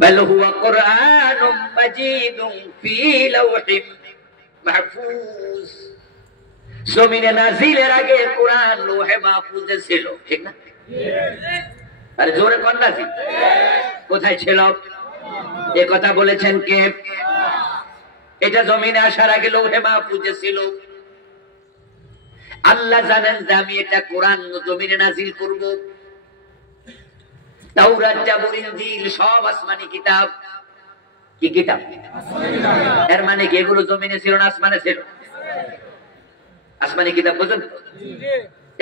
বাল হুয়া কুরআনুম মাজিদুন ফি লাওহিম মাহফুজ। জমিনে নাজিলের আগে কোরআন লৌহে মাহফুজে ছিল, ঠিক না? আরে জোরে কোন নাজিল কোথায় ছিল? এ কথা বলেছেন কে? এটা জমিনে আসার আগে লৌহে মাহফুজে ছিল। আল্লাহ জানেন যে আমি এটা কোরআন জমিনে নাজিল করব। তাওরাত, জাবুর, ইনজিল সব আসমানি কিতাব। কি কিতাব? এর মানে কি এগুলো জমিনে ছিল না আসমানে ছিল? আসমানি কিতাব বুঝুন,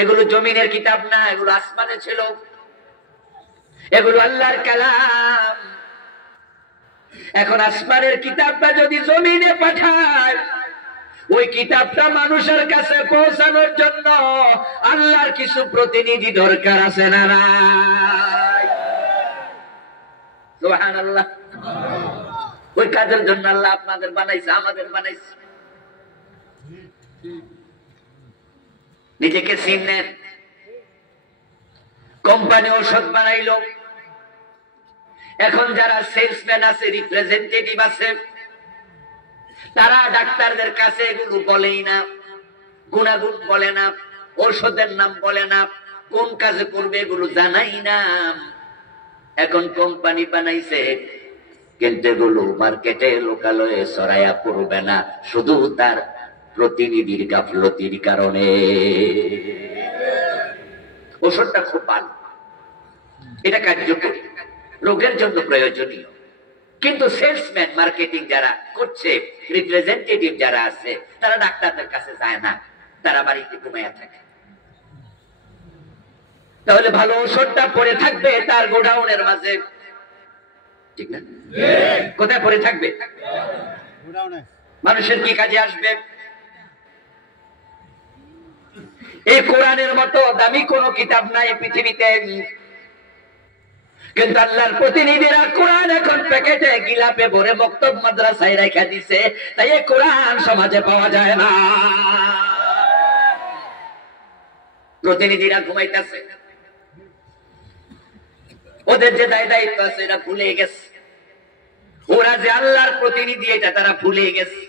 এগুলো জমিনের কিতাব না, এগুলো আসমানে ছিল। এগুলো আল্লাহর কালাম। এখন আসমানের কিতাবটা যদি জমিনে পাঠায়, ওই কিতাবটা মানুষের কাছে পৌঁছানোর জন্য আল্লাহর কিছু প্রতিনিধি দরকার আছে না নাই? সুবহানাল্লাহ। ওই কাজের জন্য আল্লাহ আপনাদের বানাইছে, আমাদের বানাইছে। নিজেকে চিনেন। কোম্পানি ঔষধ বানাইলো, এখন যারা সেলসম্যান আছে, রিপ্রেজেন্টেটিভ আছে, তারা ডাক্তারদের কাছে এগুলো বলেই না, গুণাগুণ বলে না, ঔষধের নাম বলে না, কোন কাজে করবে এগুলো জানাই না। এখন কোম্পানি বানাইছে, কিন্তু এগুলো মার্কেটে লোকালয়ে ছড়াইয়া পড়বে না, শুধু তার প্রতিনিধির গাফলতির কারণে। ওষুধটা খুব ভালো, এটা কার্যকরী, রোগের জন্য প্রয়োজনীয়, কিন্তু সেলসম্যান, মার্কেটিং যারা করছে, রিপ্রেজেন্টেটিভ যারা আছে, তারা ডাক্তারদের কাছে যায় না, তারা বাড়িতে ঘুমাইয়া থাকে। তাহলে ভালো ওষুধটা পড়ে থাকবে তার গোডাউনের মাঝে, ঠিক না? কোথায় পড়ে থাকবে? মানুষের কি কাজে আসবে? এই কোরআনের মতো দামি কোন কিতাব নাই পৃথিবীতে, কিন্তু আল্লাহর প্রতিনিধিরা কোরআন এখন প্যাকেটে গিলাপে ভরে মক্তব মাদ্রাসায় রেখে দিছে, তাই এই কোরআন সমাজে পাওয়া যায় না। প্রতিনিধিরা ঘুমাইতেছে, ওদের যে দায়িত্ব আছে এটা ভুলে গেছে। ওরা যে আল্লাহর প্রতিনিধি এটা তারা ভুলে গেছে।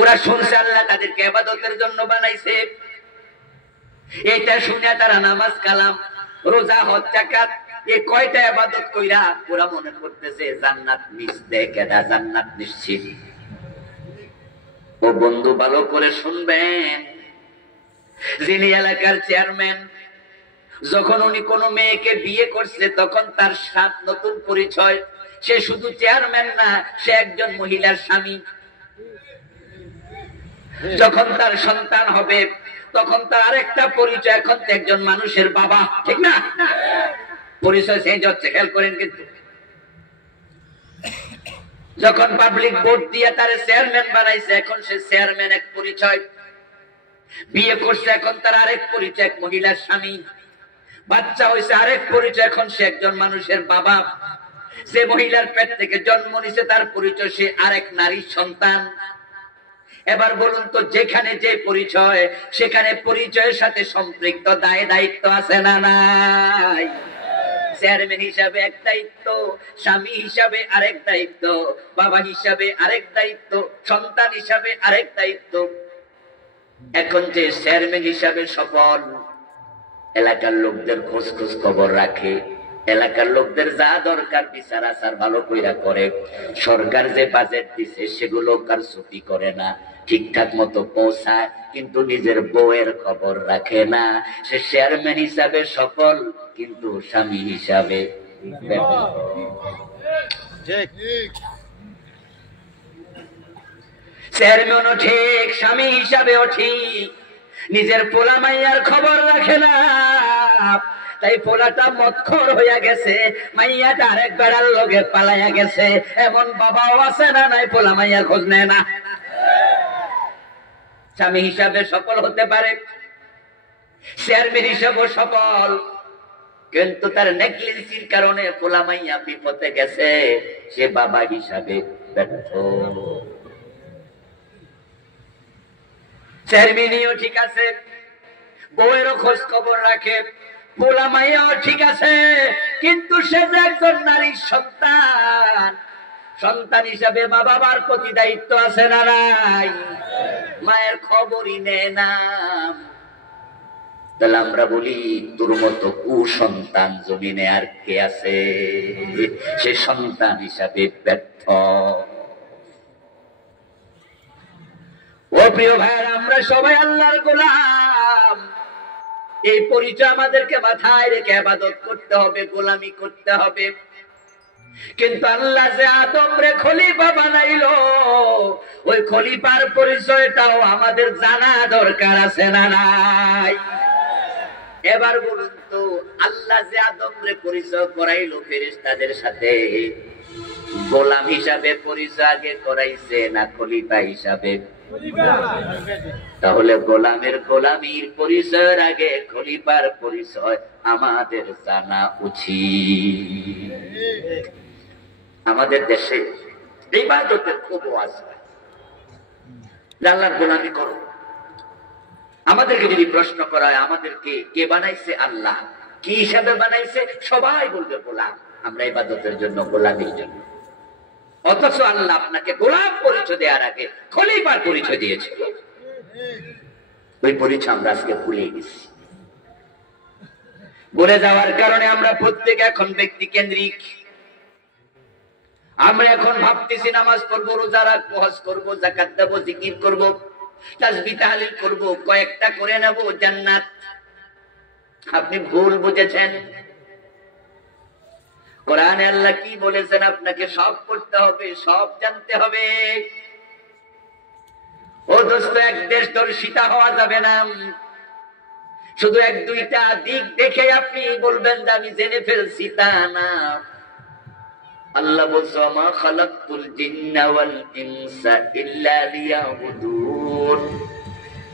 ওরা শুনছে আল্লাহ তাদেরকে ইবাদতের জন্য বানাইছে, এটা শুনে তারা নামাজ, কালাম, রোজা, হজ, যাকাত, এই কয়টা ইবাদত কইরা ওরা মনে করতেছে জান্নাত নিশ্চিত, জান্নাত নিশ্চিত। ও বন্ধু, ভালো করে শুনবেন, যিনি এলাকার চেয়ারম্যান, যখন উনি কোন মেয়েকে বিয়ে করছে তখন তার সাত নতুন পরিচয়। সে শুধু চেয়ারম্যান না, সে একজন মহিলার স্বামী। যখন তার সন্তান হবে তখন তার আরেকটা পরিচয়, এখন তো একজন মানুষের বাবা, ঠিক না? পরিচয় চেঞ্জ হচ্ছে, খেয়াল করেন। কিন্তু যখন পাবলিক ভোট দিয়ে তার চেয়ারম্যান বানাইছে, এখন সে চেয়ারম্যান এক পরিচয়। বিয়ে করছে, এখন তার আরেক পরিচয়, এক মহিলার স্বামী। বাচ্চা হয়েছে, আরেক পরিচয়, এখন সে একজন মানুষের বাবা। যে মহিলার পেট থেকে জন্ম নিছে তার পরিচয় সে আরেক নারীর সন্তান। এবার বলুন তো, যেখানে যে পরিচয়, সেখানে পরিচয়ের সাথে সম্পৃক্ত দায় দায়িত্ব আছে না নাই? চেয়ারম্যান হিসাবে এক দায়িত্ব, স্বামী হিসাবে আরেক দায়িত্ব, বাবা হিসাবে আরেক দায়িত্ব, সন্তান হিসাবে আরেক দায়িত্ব। এখন যে চেয়ারম্যান হিসাবে সফল, এলাকার লোকদের খোঁজ খবর রাখে, এলাকার লোকদের যা দরকার বিচার আচার ভালো কইরা করে, সরকার যে বাজেট দিছে সেগুলো কারচুপি করে না, ঠিকঠাক মতো পৌঁছায়, কিন্তু নিজের বউয়ের খবর রাখে না। সে চেয়ারম্যান হিসাবে সফল, কিন্তু স্বামী হিসাবে চেয়ারম্যানও ঠিক, স্বামী হিসাবেও ঠিক, নিজের পোলা মাইয়ার খবর রাখে না। তাই পোলাটা মদখোর হইয়া গেছে, মাইয়াটা আরেক বেড়ার লগে পালাইয়া গেছে। এমন বাবাও আছে না নাই? পোলা মাইয়ার খোঁজ নেয় না। স্বামী হিসাবে সফল হতে পারে, চেয়ারম্যান হিসাবেও সফল, কিন্তু তার নেগলিজেন্সির কারণে পোলা মাইয়া বিপদে গেছে, সে বাবা হিসাবে ব্যর্থ। চেয়ারম্যানও ঠিক আছে, বউয়েরও খোঁজ খবর রাখে, পোলামাইয়াও ঠিক আছে, কিন্তু সে যে একজন নারীর সন্তান, সন্তান হিসাবে মা বাবার প্রতি দায়িত্ব আছে না নাই? মায়ের খবরই নেয় না। তাহলে আমরা বলি তোর মতো কুসন্তান জমিনে আর কে আছে? সে সন্তান হিসাবে ব্যর্থ। ও প্রিয় ভাইয়েরা, আমরা সবাই আল্লাহর গোলাম। এই পরিচয় আমাদেরকে মাথায় রেখে ইবাদত করতে হবে, গোলামি করতে হবে। কিন্তু আল্লাহ যে আদম রে খলিফা বানাইলো, ওই খলিফার পরিচয়টাও আমাদের জানা দরকার আছে না নাই? এবার বলুন তো, আল্লাহ যে আদম রে পরিচয় করাইলো ফেরেশতাদের সাথে, গোলাম হিসাবে পরিচয় আগে করাইছে না খলিফা হিসাবে? তাহলে গোলামের গোলামির পরিচয়ের আগে খলিফার পরিচয় আমাদের জানা উচিত। আমাদের দেশে ইবাদতের খুব ওয়াজ হয়, আল্লাহর গোলামি করো। আমাদেরকে যদি প্রশ্ন করা হয় আমাদেরকে কে বানাইছে? আল্লাহ। কি হিসাবে বানাইছে? সবাই বলবে গোলাম। আমরা ইবাদতের জন্য, গোলামির জন্য। অথচ আল্লাহ আপনাকে গোলাম পরিচয় দেওয়ার আগে খলিফার পরিচয় দিয়েছে। ওই পরিচয় আমরা আজকে ভুলে গেছি। ভুলে যাওয়ার কারণে আমরা প্রত্যেকে এখন ব্যক্তি কেন্দ্রিক। আমরা এখন ভাবতেছি নামাজ পড়বো, রোজা রাখবো, হজ করবো, যাকাত দেবো, জিকির করবো, তাসবিহ তাহলিল করবো, কয়েকটা করে নেবো, জান্নাত। আপনি ভুল বুঝেছেন। কোরআনে আল্লাহ কি বলেছেন? আপনাকে সব করতে হবে, সব জানতে হবে। ও দোস্ত, এক দেশ দর্শিতা হওয়া যাবে না। শুধু এক দুইটা দিক দেখে আপনি বলবেন যে আমি জেনে ফেলছি, তা না। আল্লাহ বলছে, মা খালাকতুল জিন্না ওয়াল ইনসা ইল্লা লিয়াবুদুন।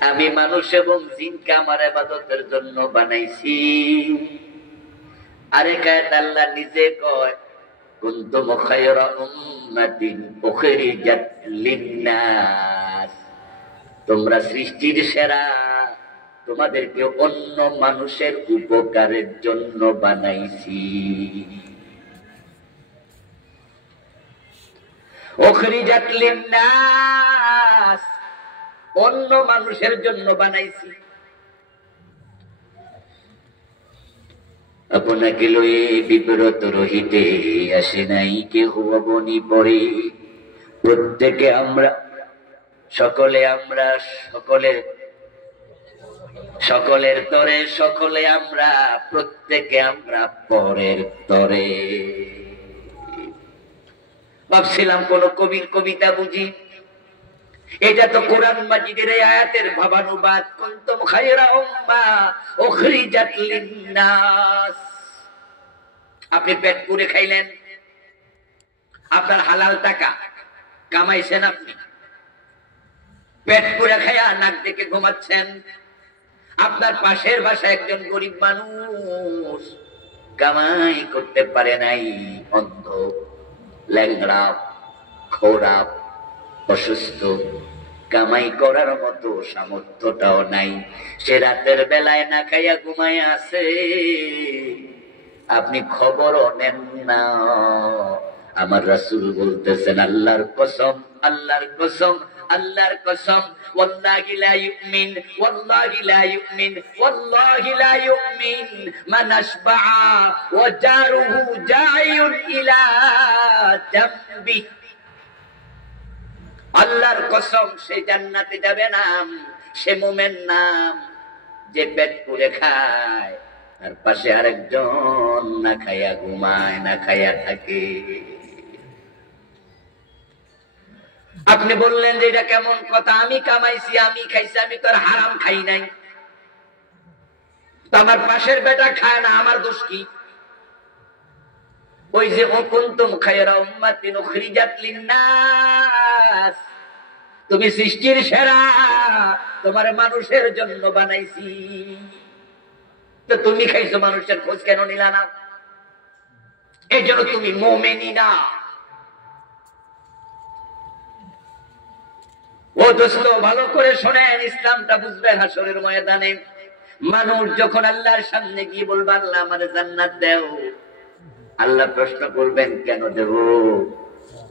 আমি মানুষ এবং জিনকে আমার ইবাদতের জন্য বানাইছি। আরেক আয়াত আল্লাহ নিজে কয়, কুনতুম খায়রা উম্মাতিন উখরিজাত লিন-নাস। তোমরা সৃষ্টির সেরা, তোমাদেরকে অন্য মানুষের উপকারের জন্য বানাইছি। উখরিজাত লিন-নাস, অন্য মানুষের জন্য বানাইছি। আপনাকে লয়ে বিব্রত রহিতে আসে নাই কেহ বনি পড়ে। প্রত্যেকে আমরা, সকলের তরে, সকলে আমরা, প্রত্যেকে আমরা পরের তরে। ভাবছিলাম কোন কবির কবিতা বুঝি, এটা তো কোরআন মাজিদের এই আয়াতের ভাবানুবাদ। কুনতুম খায়রা উম্মাহ উখরিজাত লিন-নাস। আপনি পেট পুরে খাইলেন, আপনার হালাল টাকা কামাইছেন, আপনি পেট পুরে খায়া নাক ডেকে ঘুমাচ্ছেন। আপনার পাশের বাসায় একজন গরিব মানুষ কামাই করতে পারে নাই, অন্ধ, ল্যাংড়া, খোড়া, অসুস্থ, কামাই করার মতো সামর্থ্যটাও নাই। সে রাতের বেলায় না খাইয়া ঘুমায় আছে, আপনি খবরও নেন না। আমার রাসূল বলতেছেন, আল্লাহর কসম, আল্লাহর কসম, আল্লাহর কসম, ওয়াল্লাহি লা ইউমিন, ওয়াল্লাহি লা ইউমিন, ওয়াল্লাহি লা ইউমিন মান আশবাআ ওয়া জারুহু জাইউন ইলা জামবি। আল্লাহর কসম, সে জান্নাতে যাবে না, সে মুমিন নাম যে পেট পুরে খায়, তার পাশে আরেকজন না খাইয়া ঘুমায়, না খাইয়া থাকে। আপনি বললেন যে এটা কেমন কথা? আমি কামাইছি, আমি খাইছি, আমি তো আর হারাম খাই নাই। তো আমার পাশের বেটা খায় না, আমার দোষ কি? ওই যে কুনতুম খায়রা উম্মাতিন উখরিজাত লিন-নাস, তুমি সৃষ্টির সেরা, তোমার মানুষের জন্য বানাইছি। তো তুমি খাইছো, মানুষের খোঁজ কেন নিলা না? এই জন্য তুমি মুমিনি না। ও দোস্ত, ভালো করে শোনেন, ইসলামটা বুঝবেন হাসরের ময়দানে। মানুষ যখন আল্লাহর সামনে গিয়ে বলবে আল্লাহ আমার জান্নাত দাও, আল্লাহ প্রশ্ন করবেন কেন দেব?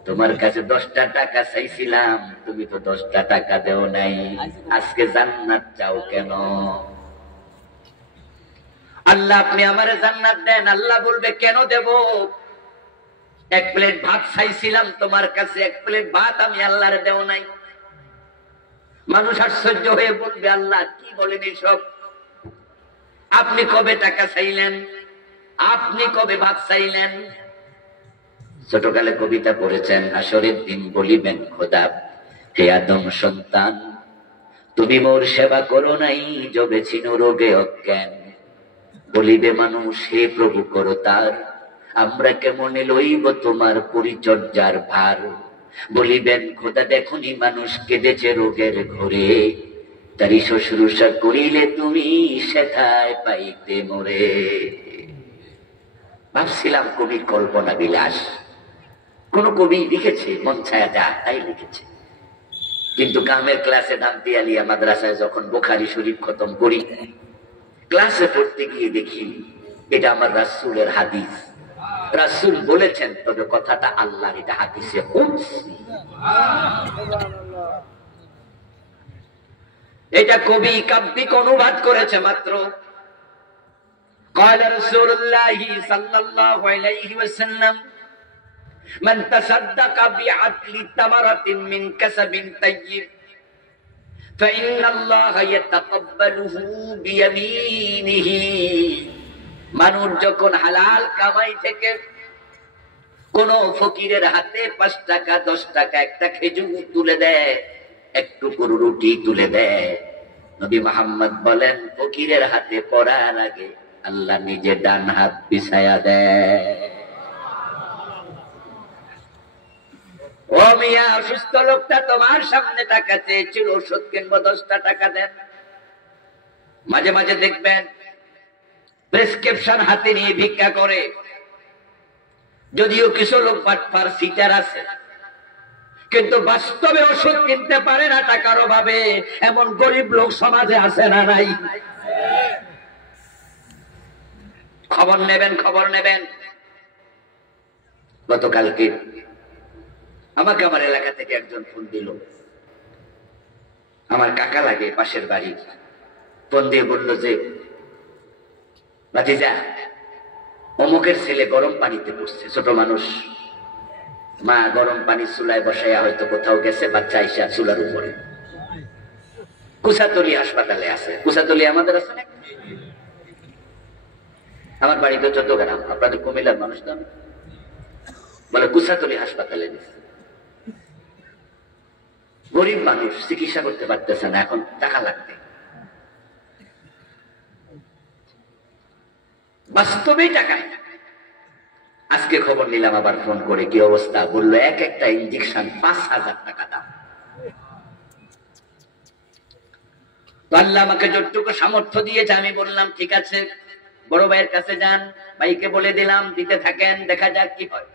তোমার কাছে 10টা টাকা চাইছিলাম, তুমি তো 10টা টাকা দেও নাই, আজকে জান্নাত চাও কেন? আল্লাহ আপনি আমারে জান্নাত দেন। আল্লাহ বলবে কেন দেব? 1 প্লেট ভাত চাইছিলাম তোমার কাছে, 1 প্লেট ভাত আমি আল্লাহরে দেও নাই। মানুষ আশ্চর্য হয়ে বলবে আল্লাহ কি বলেন এসব? আপনি কবে টাকা চাইলেন? আপনি কবে ভাত চাইলেন? ছোটকালে কবিতা পড়েছেন, হাসরের দিন বলিবেন খোদা, হে আদম সন্তান তুমি মোর সেবা করো নাই, যবে ছিল রোগে অজ্ঞান। বলিবে মানুষ হে প্রভু করো তার, আমরা কেমনে লইব তোমার পরিচর্যার ভার। বলিবেন খোদা দেখুনি মানুষ কেঁদেছে রোগের ঘরে, তারি শুশ্রূষা করিলে তুমি সেথায় পাইতে মোরে। ভাবছিলাম কবির কল্পনা বিলাস, কোন কবি লিখেছে মন ছায়া যা তাই লিখেছে, কিন্তু কামের ক্লাসে নামতে আলিয়া মাদ্রাসায় যখন বুখারী শরীফ খতম করি, ক্লাসে পড়তে গিয়ে দেখি এটা আমার রাসূলের হাদিস। রাসূল বলেছেন, তবে কথাটা আল্লাহর, এটা হাদিসে কুদসি। এটা কবি কাব্যিক অনুবাদ করেছে মাত্র। قال رسول الله صلى الله عليه وسلم من تصدق بعدل تمرة من كسب طيب فإن الله يتقبله بيمينه। মানুষ যখন হালাল কামাই থেকে কোন ফকিরের হাতে 5 টাকা 10 টাকা একটা খেজুর তুলে দেয়, একটু করে রুটি তুলে দেয়, নবী মুহাম্মদ বলেন ফকিরের হাতে পড়ার আগে আল্লাহ নিজে ডান হাত বিছায়া দেয়। ও মিয়া, অসুস্থ লোকটা তোমার সামনে টাকা চেয়েছিল, ওষুধ কিনবো 10টা টাকা দেন। মাঝে মাঝে দেখবেন প্রেসক্রিপশন হাতে নিয়ে ভিক্ষা করে, যদিও কিছু লোক বাটপার সিটার আছে, কিন্তু বাস্তবে ওষুধ কিনতে পারে না টাকার অভাবে, এমন গরিব লোক সমাজে আছে না নাই? খবর নেবেন, খবর নেবেন। গতকালকে আমাকে আমার এলাকা থেকে একজন ফোন দিল, আমার কাকা লাগে পাশের বাড়ি। ফোন দিয়ে বলল যে ভাতিজা অমুকের ছেলে গরম পানিতে পড়ছে, ছোট মানুষ, মা গরম পানি চুলায় বসাইয়া হয়তো কোথাও গেছে, বাচ্চা আইসা চুলার উপরে। কুসাতলি হাসপাতালে আছে। কুসাতলি আমাদের আছে না? আমার বাড়ি তো চট্টগ্রাম, আপনাদের কুমিল্লার মানুষ তো। বলে কুসাতলি হাসপাতালে নিচ্ছে। গরিব মানুষ, চিকিৎসা করতে পারতেছে না, এখন টাকা লাগবে। বাস্তবেই টাকা। আজকে খবর নিলাম আবার ফোন করে, কি অবস্থা? বললো এক একটা ইঞ্জেকশন 5,000 টাকা দাম। আল্লাহ আমাকে যতটুকু সামর্থ্য দিয়েছে আমি বললাম ঠিক আছে, বড় ভাইয়ের কাছে যান, ভাইকে বলে দিলাম দিতে থাকেন, দেখা যাক কি হয়।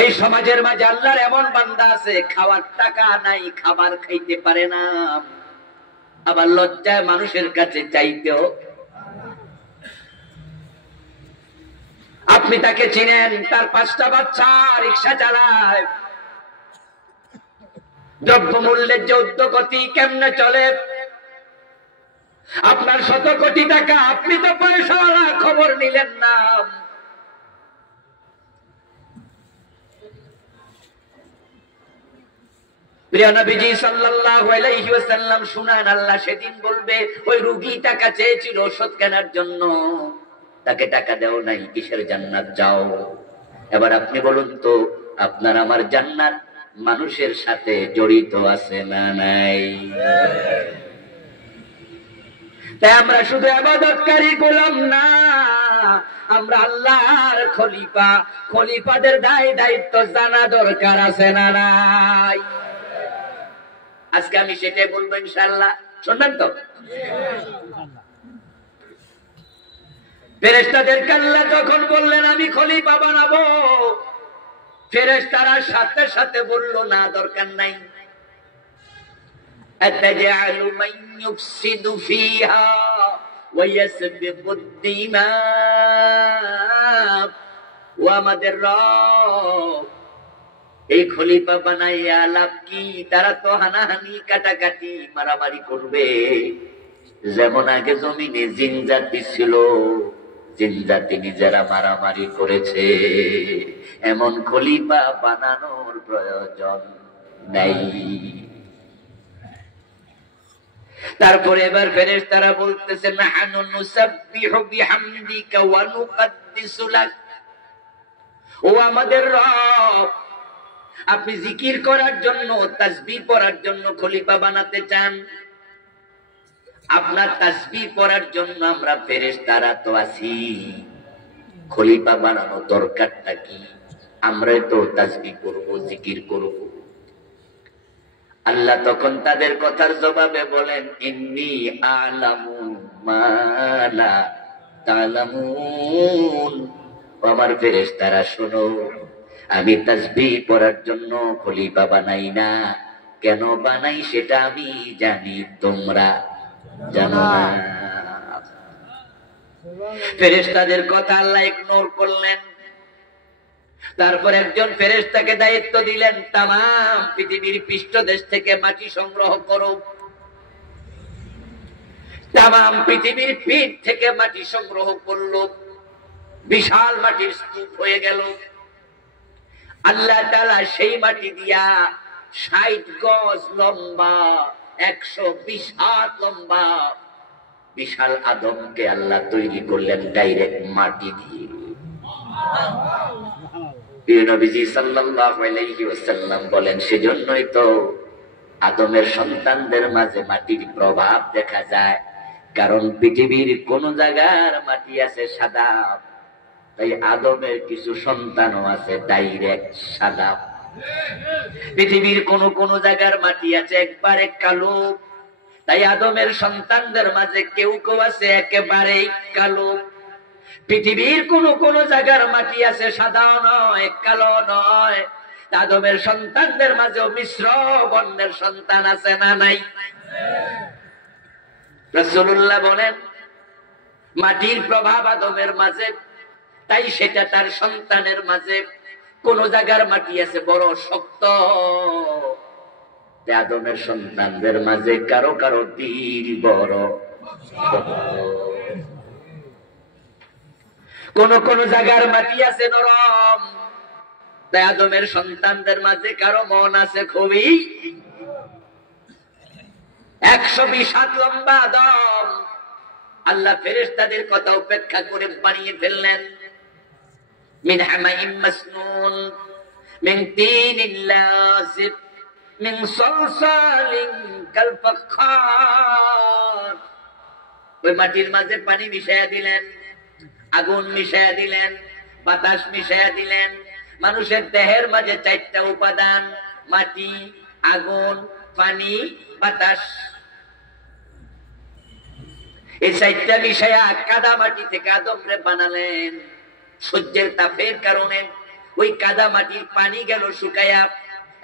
এই সমাজের মাঝে আল্লাহর এমন বান্দা আছে, খাওয়ার টাকা নাই, খাবার খাইতে পারে না, আবার লজ্জায় মানুষের কাছে চাইতেও। আপনি তাকে চিনেন, তার 5টা বাচ্চা, রিক্সা চালায়, দ্রব্যমূল্যের যে ঊর্ধ্বগতি কেমনে চলে। আপনার 100 কোটি টাকা, আপনি তো পয়সাওয়ালা, খবর নিলেন না। প্রিয় নবীজি সাল্লাল্লাহু আলাইহি ওয়াসাল্লাম শুনান, আল্লাহ সেদিন বলবে ওই রোগী টাকা চেয়েছিল ওষুধ কেনার জন্য, তাকে টাকা দেও নাই, কিসের জান্নাত যাও? এবার আপনি বলুন তো, আপনার আমার জান্নাত মানুষের সাথে জড়িত আছে না নাই? তাই আমরা শুধু ইবাদতকারী গোলাম না, আমরা আল্লাহর খলিফা। খলিফাদের দায়িত্ব জানা দরকার আছে না নাই? আজকে আমি সেটাই বলবো ইনশাআল্লাহ, শুনবেন তো? ফেরেশতাদেরকে আল্লাহ যখন বললেন আমি খলিফা বানাবো, ফেরেশতারা সাথে সাথে বলল না, দরকার নাই। আতাজআলু মান ইউফসিদু ফিহা ওয়া ইয়াসফিকুদ দিমা। ও আমাদের রব, এই খলিফা বানাইয়া লাভ কি? তারা তো হানাহানি, কাটাকাটি, মারামারি করবে। যেমন আগে জমিনে জিন জাতি ছিল, জিন জাতি নিজেরা মারামারি করেছে, এমন খলিফা বানানোর প্রয়োজন নাই। তারপরে এবার ফেরেশতারা বলতেছে, নাহানু নুসাব্বিহু বিহামদিকা ওয়া নুকদ্দিসু লাক। ও আমাদের রব, আপনি জিকির করার জন্য, তাসবিহ পড়ার জন্য খলিফা বানাতে চান। আপনার তাসবিহ পড়ার জন্য আমরা ফেরেশতারা তো আছি, খলিফা বানানো দরকারটা কি? আমরা তো তাসবিহ করব, জিকির করব। আল্লাহ তখন তাদের কথার জবাবে বলেন, ইন্নী আ'লামু মা লা তা'লামুন। আমার ফেরেশতারা শোনো, আমি তাসবিহ পড়ার জন্য খলিফা বানাই না। কেন বানাই সেটা আমি জানি, তোমরা জানো না। ফেরেশতাদের কথা আল্লাহ ইগনোর করলেন। তারপর একজন ফেরেশতাকে দায়িত্ব দিলেন, তামাম পৃথিবীর পৃষ্ঠদেশ থেকে মাটি সংগ্রহ করো। তামাম পৃথিবীর পিঠ থেকে মাটি সংগ্রহ করলো, বিশাল মাটির স্তূপ হয়ে গেল। আল্লাহ তাআলা সেই মাটি দিয়া ৬০ গজ লম্বা, ১২০ হাত লম্বা বিশাল আদমকে আল্লাহ তৈরি করলেন ডাইরেক্ট মাটি দিয়ে। প্রিয় নবীজি সাল্লাল্লাহু আলাইহি ওয়াসাল্লাম বলেন, সেজন্যই তো আদমের সন্তানদের মাঝে মাটির প্রভাব দেখা যায়। কারণ পৃথিবীর কোন জায়গার মাটি আছে সাদা, তাই আদমের কিছু সন্তানও আছে ডাইরেক্ট সাদা। পৃথিবীর কোন কোন জায়গার মাটি আছে একবারে কালো, তাই আদমের সন্তানদের মাঝে কেউ কেউ আছে একেবারেই কালো। পৃথিবীর কোন কোন জায়গার মাটি আছে সাদা নয়, কালো নয়, আদমের সন্তানদের মাঝেও মিশ্র বর্ণের সন্তান আছে না নাই? রাসূলুল্লাহ বলেন, মাটির প্রভাব আদমের মাঝে, তাই সেটা তার সন্তানের মাঝে। কোন জায়গার মাটি আছে বড় শক্ত, আদমের সন্তানদের মাঝে কারো কারো দিল বড় শক্ত। কোন কোন জায়গার মাটি আছে নরম, তাই আদমের সন্তানদের মাঝে কারো মন আছে খুবই। ১২০ হাত লম্বা আদম, আল্লাহ ফেরেশতাদের কথা উপেক্ষা করে বানিয়ে ফেললেন। মিন হামাইম মাসনুন, মিন তিনিল লাযিব, মিন সালসালিন কাল ফাখার। ওই মাটির মাঝে পানি মিশাইয়া দিলেন, আগুন মিশাইয়া দিলেন, বাতাস মিশাইয়া দিলেন। মানুষের দেহের মাঝে ৪টা উপাদান, মাটি, আগুন, পানি, বাতাস। এই ৪টা মিশাইয়া কাদা মাটি থেকে আদমরে বানালেন। সূর্যের তাপের কারণে ওই কাদা মাটির পানি গেল শুকায়া,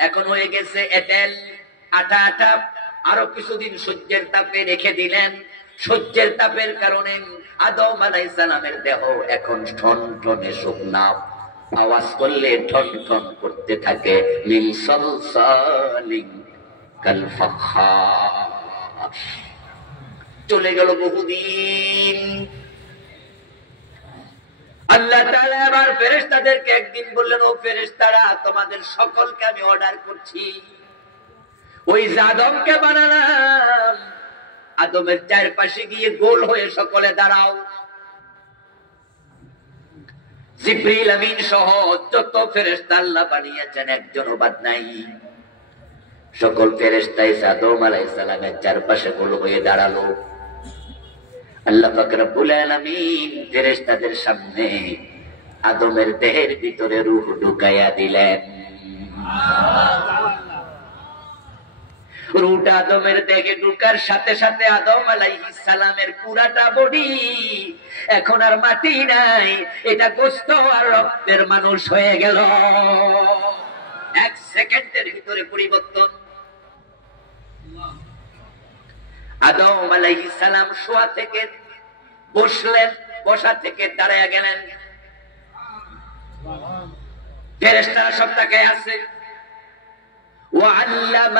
এখন হয়ে গেছে এঁটেল, আঠা আঠা। আরো কিছুদিন সূর্যের তাপে রেখে দিলেন। সূর্যের তাপের কারণে আদম আলাইহিস সালামের দেহ এখন ঠনঠনে শুকনা, আওয়াজ করলে ঠন ঠন করতে থাকে। মিন সালসালিন কাল ফাখার। চলে গেল বহুদিন। আল্লাহ তাআলা আবার ফেরেশতাদেরকে একদিন বললেন, ও ফেরেশতারা, তোমাদের সকলকে আমি অর্ডার করছি, ওই যে আদমকে বানালাম, আদমের চারপাশে গিয়ে গোল হয়ে সকলে দাঁড়াও। জিবরিল আমিন সহ যত ফেরেশতা আল্লাহ বানিয়েছেন একজনও বাদ নাই। সকল ফেরেশতা আদম আলাইহিস সালামের চারপাশে গোল হয়ে দাঁড়ালো। আল্লাহ পাক রব্বুল আলামিন ফেরেশতাদের সামনে আদমের দেহের ভিতরে রূহ ঢুকাইয়া দিলেন। রূহটা আদমের দেহে ঢুকার সাথে সাথে আদম আলাইহিস সালামের পুরাটা বডি এখন আর মাটি নাই, এটা গোশত আর রক্তের মানুষ হয়ে গেল। ১ সেকেন্ডের ভিতরে পরিবর্তন। আদম আলাইহিস সালাম শোয়া থেকে বসলেন, বসা থেকে দাঁড়ায়া গেলেন। ফেরেশতারা সব তাকায় আছে। وعلم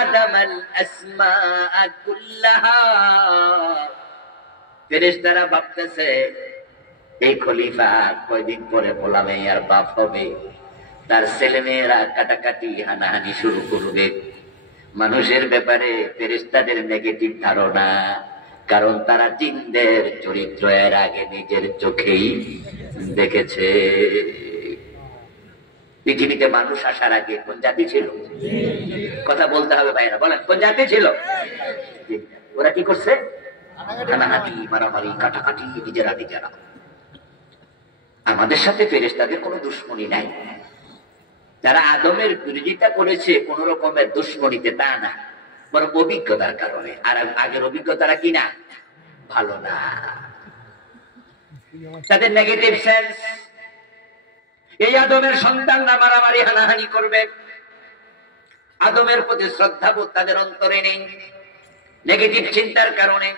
آدم الأسماء كلها। ফেরেশতারা ভাবতেছে এই খলিফা কয়দিন পরে পোলামে আর বাপ হবে, তার ছেলেমেয়েরা কাটাকাটি হানাহানি শুরু করবে। মানুষের ব্যাপারে ফেরেশতাদের নেগেটিভ ধারণা, কারণ তারা জিনদের চরিত্র এর আগে নিজের চোখেই দেখেছে। পৃথিবীতে মানুষ আসার আগে কোন জাতি ছিল? কথা বলতে হবে ভাইরা, বলেন কোন জাতি ছিল? ওরা কি করছে? হানাহানি, মারামারি, কাটাকাটি, নিজেরা নিজেরা। আমাদের সাথে ফেরেশতাদের কোনো দুশ্মনী নাই। যারা আদমের বিরোধিতা করেছে কোন রকমের দুশ্মনীতে তা না, বরং অভিজ্ঞতার কারণে। আর আগের অভিজ্ঞতারা কি না? ভালো না, তাদের নেগেটিভ সেন্স। এই আদমের সন্তানরা মারামারি হানাহানি করবে, আদমের প্রতি শ্রদ্ধাবোধ তাদের অন্তরে নেই, নেগেটিভ চিন্তার কারণে।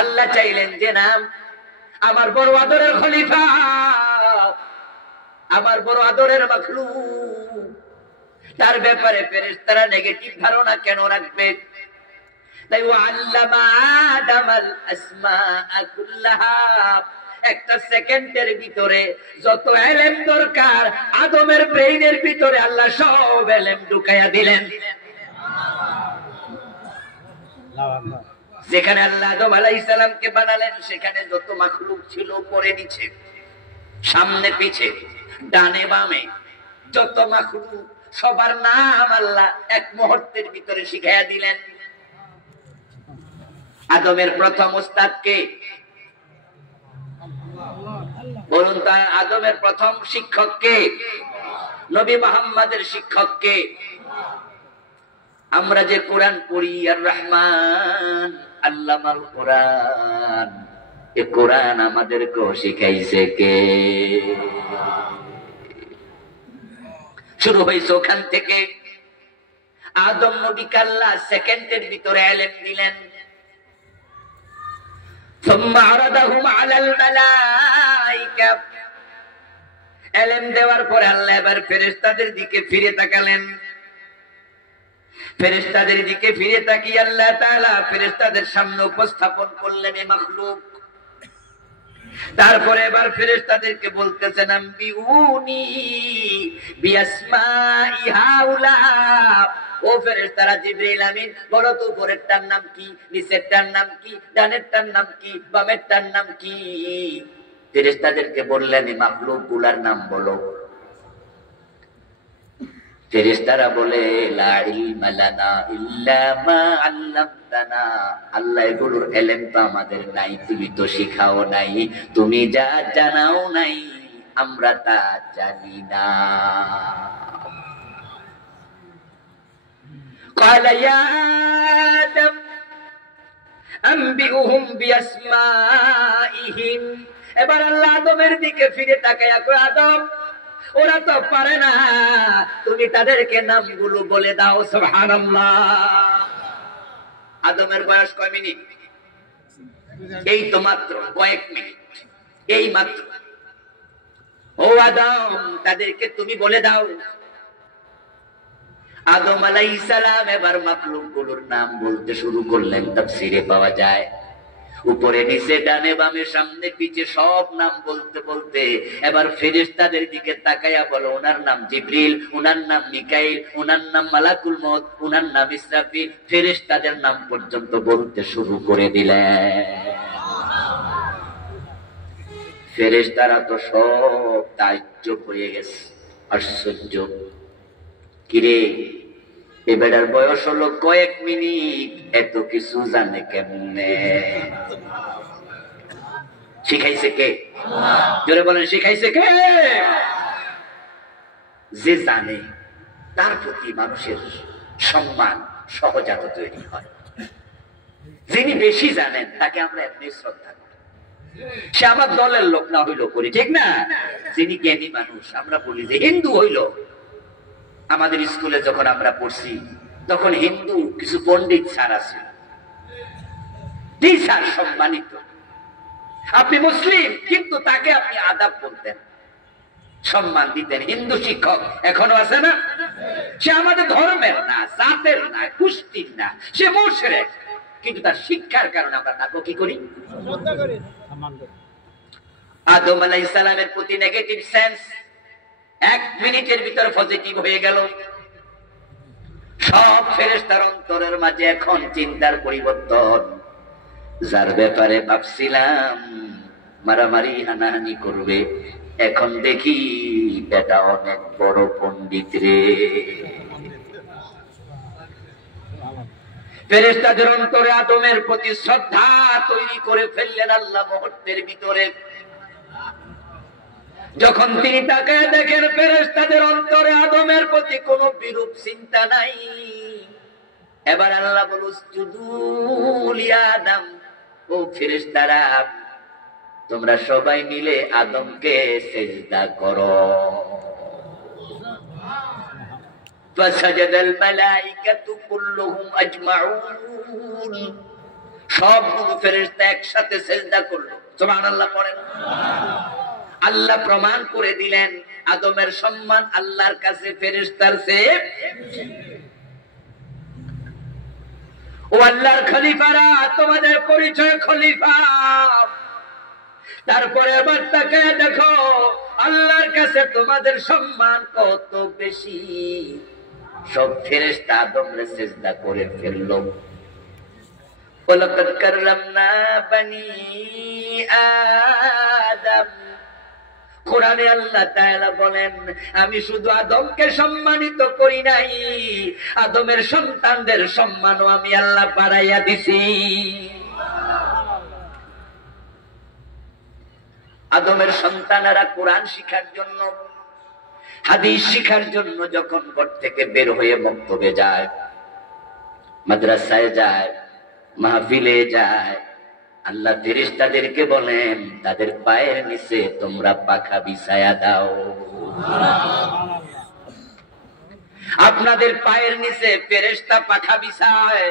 আল্লাহ চাইলেন যে না, আমার বড় আদরের খলিফা, আমার বড় আদরের মাখলুক, তার ব্যাপারে ফেরেশতারা নেগেটিভ ধারণা কেন রাখবে? তাই ওয়াল্লামা আদামাল আসমাআ কুল্লাহা, একটা সেকেন্ডের ভিতরে যত ইলম দরকার আদমের ব্রেইনের ভিতরে আল্লাহ সব ইলম ঢুকাইয়া দিলেন। যেখানে আল্লাহ আদম আলাইহিস সালামকে বানালেন, সেখানে যত মাখলুক ছিল উপরে নিচে, সামনে পিছে, ডানে বামে, যত মাখলুক সবার নাম আল্লাহ এক মুহূর্তের ভিতরে শিখাইয়া দিলেন। আদমের প্রথম উস্তাদ কে? বলুন, তার আদমের প্রথম শিক্ষক কে? নবী মুহাম্মাদের শিক্ষক কে? আমরা যে কোরআন পড়ি, আর রহমান আল্লামাল কোরআন, এই কোরআন আমাদেরকে শিখাইছে কে? শুরু হয়েছে ওখান থেকে। আদম নবীকে আল্লাহ সেকেন্ডের ভিতরে ইলম দিলেন। ثم عرضهم على الملائكة। ইলম দেওয়ার পরে আল্লাহ এবার ফেরেশতাদের দিকে ফিরে তাকালেন। ফেরেশতাদের দিকে ফিরে তাকিয়ে আল্লাহ তাআলা ফেরেশতাদের সামনে উপস্থাপন করলেন এই মাখলুক। তারপরে এবার ফেরেশতাদেরকে বলতেছেন, আম্বিউনি বিআসমাই হাউলা। ও ফেরেশতারা, জিবরিল আমিন বলো তো উপরেরটার নাম কি, নিচেরটার নাম কি, ডানেরটার নাম কি, বামেরটার নাম কি? ফেরেশতাদেরকে বললেন এই মাখলুক গুলার নাম বলো। ফেরেশতারা বলে, লা ইলমা লানা ইল্লা মা আল্লামতানা। আল্লাহ এগুলোর ইলম তো আমাদের নাই, তুমি তো শিখাও নাই, তুমি যা জানাও নাই আমরা তা জানি না। قال يا آدم أنبئهم بأسمائهم। এবার আল্লাহ আদমের দিকে ফিরে তাকায়া কয়, আদম ওরা তো পারে না, তুমি তাদেরকে নামগুলো বলে দাও। সুবহানাল্লাহ। আদমের বয়স কয় মিনিট? এই তো মাত্র কয়েক মিনিট, এই মাত্র। ও আদম, তাদেরকে তুমি বলে দাও। আদম আলাইহিস সালাম এবার মাখলুকগুলোর নাম বলতে শুরু করলেন। তাফসীরে পাওয়া যায় উপরে নিচে ডানে বামে সামনে পিছে সব নাম বলতে বলতে এবার ফেরেশতাদের দিকে তাকায়া বলো, ওনার নাম জিবরিল, ওনার নাম মিকাইল, ওনার নাম মালাকুল মউত, ওনার নাম ইসরাফিল। ফেরেশতাদের নাম পর্যন্ত বলতে শুরু করে দিলেন। ফেরেশতারা তো সব তাজ্জব হয়ে গেছে, আশ্চর্য। কিরে, এ বেটার বয়স হলো কয়েক মিনিট, এত কিছু জানে কেমনে? শিখাইছে কে? জোরে বলেন, শিখাইছে কে? যে জানে তার প্রতি মানুষের সম্মান সহজাত তৈরি হয়। যিনি বেশি জানেন তাকে আমরা এমনি শ্রদ্ধা করি। সে আমার দলের লোক না হইলো করি, ঠিক না? যিনি জ্ঞানী মানুষ, আমরা বলি যে হিন্দু হইলো। আমাদের স্কুলে যখন আমরা পড়ছি, তখন হিন্দু কিছু পণ্ডিত স্যার আছে, টিচার সম্মানিত। আপনি মুসলিম কিন্তু তাকে আপনি আদাব বলতেন, সম্মান দিতেন। হিন্দু শিক্ষক এখনো আছে না? সে আমাদের ধর্মের না, জাতের না, গোষ্ঠীর না, সে মুশরিক, কিন্তু তার শিক্ষার কারণে আমরা তাকে কি করি? আদম আলাইহিস সালামের প্রতি নেগেটিভ সেন্স 1 মিনিটের ভিতর পজিটিভ হয়ে গেল। সব ফেরেশতার অন্তরের মাঝে এখন চিন্তার পরিবর্তন। যার ব্যাপারে ভাবছিলাম মারামারি হানাহানি করবে, এখন দেখি বেটা অনেক বড় পণ্ডিত রে। ফেরেশতাদের অন্তরে আদমের প্রতি শ্রদ্ধা তৈরি করে ফেললেন আল্লাহ মুহূর্তের ভিতরে। যখন তিনি তাকে দেখেন ফেরেশতাদের অন্তরে আদমের প্রতি কোনো বিরূপ চিন্তা নাই, এবার আল্লাহ বলল উসজুদু লিয়া আদম, ও ফেরেশতারা তোমরা সবাই মিলে আদমকে সিজদা করো। ফাসাজাদাল মালাইকাতু কুল্লুহুম আজমাউন, সবগুলো ফেরেশতা একসাথে সিজদা করলো। সুবহানাল্লাহ পড়েন। আল্লাহ প্রমাণ করে দিলেন আদমের সম্মান আল্লাহর কাছে ফেরেশতার চেয়ে। ও আল্লাহর খলিফারা, তোমাদের পরিচয় খলিফা। তারপরে এবার তাকে দেখো আল্লাহর কাছে তোমাদের সম্মান কত বেশি। সব ফেরেশতা আদমরে সিজদা করে ফেললো। ওয়ালাকাদ কাররামনা বানি আদম, কোরআনে আল্লাহ তাআলা বলেন আমি শুধু আদমকে সম্মানিত করি নাই, আদমের সন্তানদের সম্মানও আমি আল্লাহ বাড়াইয়া দিছি। আদমের সন্তানেরা কোরআন শিখার জন্য, হাদিস শিখার জন্য যখন ঘর থেকে বের হয়ে মক্তবে যায়, মাদ্রাসায় যায়, মাহফিলে যায়, আল্লাহ ফেরেশতাদেরকে বলেন তাদের পায়ের নিচে তোমরা পাখা বিছায়া দাও। আপনাদের পায়ের নিচে ফেরেশতা পাখা বিছায়।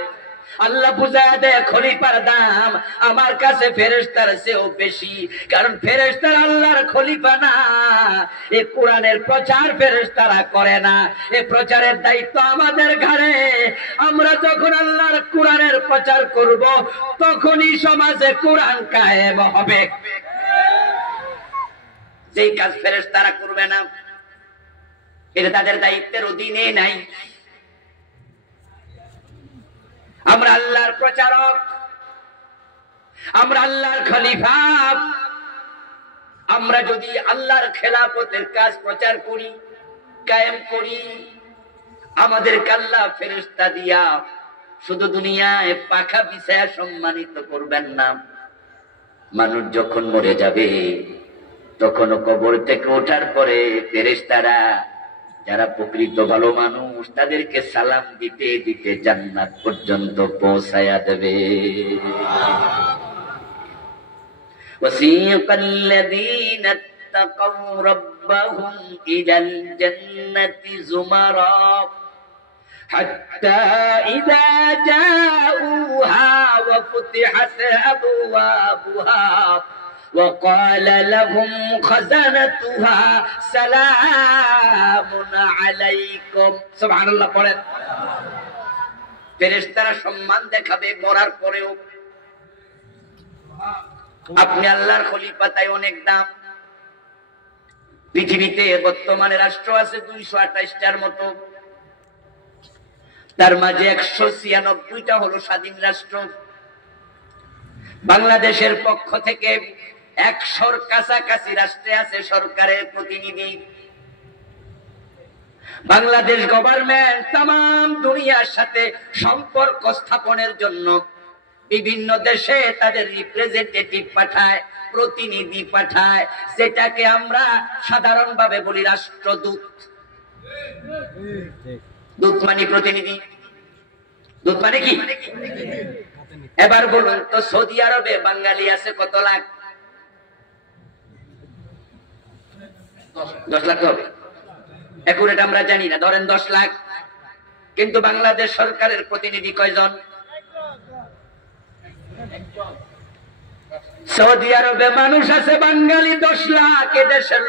আল্লাহ বুঝায় দেয় খলিফার দাম আমার কাছে ফেরেশতার চেয়েও বেশি, কারণ ফেরেশতারা আল্লাহর খলিফা না। এই কোরআনের প্রচার ফেরেশতারা করে না, এই প্রচারের দায়িত্ব আমাদের ঘাড়ে। আমরা যখন আল্লাহর কোরআনের প্রচার করব তখনই সমাজে কোরআন কায়েম হবে। যেই কাজ ফেরেশতারা করবে না এটা তাদের দায়িত্বের অধীনে নাই। আমরা আল্লাহর প্রচারক, আমরা আল্লাহর খলিফা। আমরা যদি আল্লাহর খেলাফতের কাজ প্রচার করি, কায়েম করি, আমাদের আল্লাহ ফেরেশতা দিয়া শুধু দুনিয়ায় পাখা বিছায়া সম্মানিত করবেন না, মানুষ যখন মরে যাবে তখন কবর থেকে ওঠার পরে ফেরেশতারা যারা প্রকৃত ভালো মানুষ তাদেরকে সালাম দিতে দিতে জান্নাত পর্যন্ত পৌঁছায়া দেবে। ওয়াসিকাল্লাযীনা তাকাউ রাব্বাহুম ইলাল জান্নাতি যুমারা হাত্তা ইযা জাউহা ওয়া ফুতিহাত আবওয়াবুহা وقال لهم خزنتها سلام عليكم। সুবহানাল্লাহ পড়েন। ফেরেশতারা সম্মান দেখাবে মরার পরেও। আপনি আল্লাহর খলিফা, তাই অনেক দাম। পৃথিবীতে বর্তমানে রাষ্ট্র আছে 228টার মতো, তার মাঝে 196টা হলো স্বাধীন রাষ্ট্র। বাংলাদেশের পক্ষ থেকে 100-র কাছাকাছি রাষ্ট্রে আছে সরকারের প্রতিনিধি। বাংলাদেশ গভর্নমেন্ট তামাম দুনিয়ার সাথে সম্পর্ক স্থাপনের জন্য বিভিন্ন দেশে তাদের রিপ্রেজেন্টেটিভ পাঠায়, প্রতিনিধি পাঠায়, সেটাকে আমরা সাধারণভাবে বলি রাষ্ট্রদূত। দূত মানে প্রতিনিধি, দূত মানে কি? এবার বলুন তো সৌদি আরবে বাঙালি আছে কত লাখ? 10 লাখ হবে। এখন এটা আমরা জানি না, ধরেন 10 লাখ। কিন্তু বাংলাদেশ সরকারের প্রতিনিধি কয়জন? সৌদি আরবে মানুষ আছে বাঙালি 10 লাখ, এদেশের